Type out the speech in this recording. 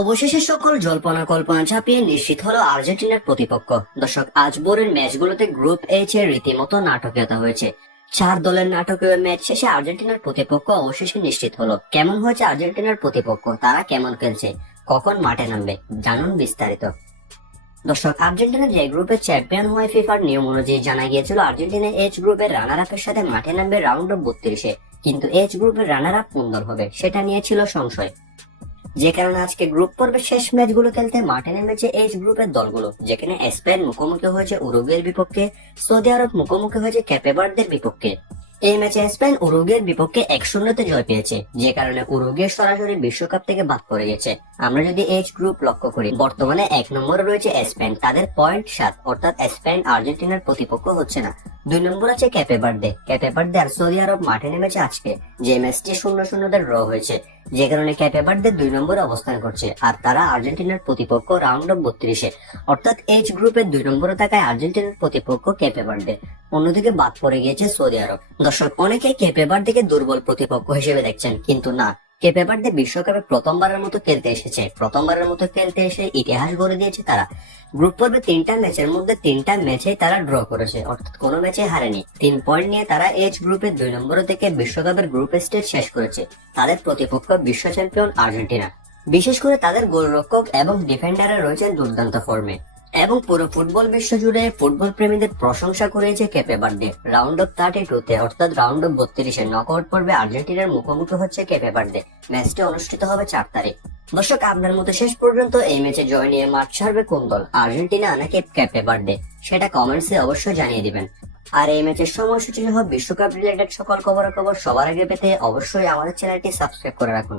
অবশেষে সকল জল্পনা কল্পনা ছাপিয়ে নিশ্চিত হলো আর্জেন্টিনার প্রতিপক্ষ। দর্শক, আজ ভোরের ম্যাচগুলোতে গ্রুপ এইচ এর রীতিমতো নাটকীয়তা হয়েছে। 4 দলের নাটকীয় ম্যাচ শেষে আর্জেন্টিনার প্রতিপক্ষ অবশেষে নিশ্চিত হলো। কেমন হয়েছে আর্জেন্টিনার প্রতিপক্ষ, তারা কেমন খেলছে, কখন মাঠে নামবে, জানুন বিস্তারিত। দর্শক, আর্জেন্টিনা যে গ্রুপের চ্যাম্পিয়ন হয়ে ফিফার নিয়ম অনুযায়ী জানা গিয়েছিল আর্জেন্টিনা এইচ গ্রুপের রানার আপের সাথে মাঠে নামবে রাউন্ড অফ 32-এ, কিন্তু এইচ গ্রুপের রানার আপ কোন দল হবে সেটা নিয়ে ছিল সংশয়। যে কারণে আজকে গ্রুপ পর্বের শেষ ম্যাচগুলো খেলতে মাঠে নেমেছে এইচ গ্রুপের দলগুলো, যেখানে স্পেন মুখোমুখি হয়েছে উরুগুয়ের বিপক্ষে, সৌদি আরব মুখোমুখি হয়েছে ক্যাপে ভার্দের বিপক্ষে। এই ম্যাচে স্পেন উরুগুয়ের বিপক্ষে 1-0 জয় পেয়েছে, যে কারণে উরুগুয়ে সরাসরি বিশ্বকাপ থেকে বাদ পড়ে গেছে। আমরা যদি এইচ গ্রুপ লক্ষ্য করি, বর্তমানে 1 নম্বরে রয়েছে স্পেন, তাদের পয়েন্ট 7, অর্থাৎ স্পেন আর্জেন্টিনার প্রতিপক্ষ হচ্ছে না। 2 নম্বর আছে ক্যাপে ভার্দে আর সৌদি আরব মাঠে নেমেছে আজকে, যে ম্যাচটি 0-0 ড্র হয়েছে, যে কারণে ক্যাপে ভার্দে 2 নম্বরে অবস্থান করছে, আর তারা আর্জেন্টিনার প্রতিপক্ষ রাউন্ড অফ 32-এ, অর্থাৎ এইচ গ্রুপের 2 নম্বরে থাকায় আর্জেন্টিনার প্রতিপক্ষ ক্যাপে ভার্দে। অন্যদিকে বাদ পড়ে গিয়েছে সৌদি আরব। দর্শক, অনেকে ক্যাপে ভার্দেকে দুর্বল প্রতিপক্ষ হিসেবে দেখছেন, কিন্তু না, ক্যাপে ভার্দে বিশ্বকাপে প্রথমবারের মতো খেলতে এসে ইতিহাস গড়ে দিয়েছে তারা। গ্রুপ পর্বে 3টা ম্যাচের মধ্যে 3টা ম্যাচেই তারা ড্র করেছে, অর্থাৎ কোনো ম্যাচে হারেনি। 3 পয়েন্ট নিয়ে তারা এইচ গ্রুপের 2 নম্বর থেকে বিশ্বকাপের গ্রুপ স্টেজ শেষ করেছে। তাদের প্রতিপক্ষ বিশ্ব চ্যাম্পিয়ন আর্জেন্টিনা। বিশেষ করে তাদের গোলরক্ষক এবং ডিফেন্ডাররা রয়েছেন দুর্দান্ত ফর্মে, এবং পুরো ফুটবল বিশ্ব জুড়ে ফুটবল প্রেমীদের প্রশংসা করেছে ক্যাপে ভার্দে। রাউন্ড অফ 32-তে, অর্থাৎ রাউন্ড অফ 32-এ নকআউট পর্বে আর্জেন্টিনার মুখোমুখি হচ্ছে ক্যাপে ভার্দে। ম্যাচটি অনুষ্ঠিত হবে 4 তারিখ। দর্শক, আপনার মতো শেষ পর্যন্ত এই ম্যাচে জয় নিয়ে মাঠ ছাড়বে কোন দল, আর্জেন্টিনা নাকি ক্যাপে ভার্দে, সেটা কমেন্টসে অবশ্যই জানিয়ে দিবেন। আর এই ম্যাচের সময়সূচি সহ বিশ্বকাপ রিলেটেড সকল খবরাখবর সবার আগে পেতে অবশ্যই আমাদের চ্যানেলটি সাবস্ক্রাইব করে রাখুন।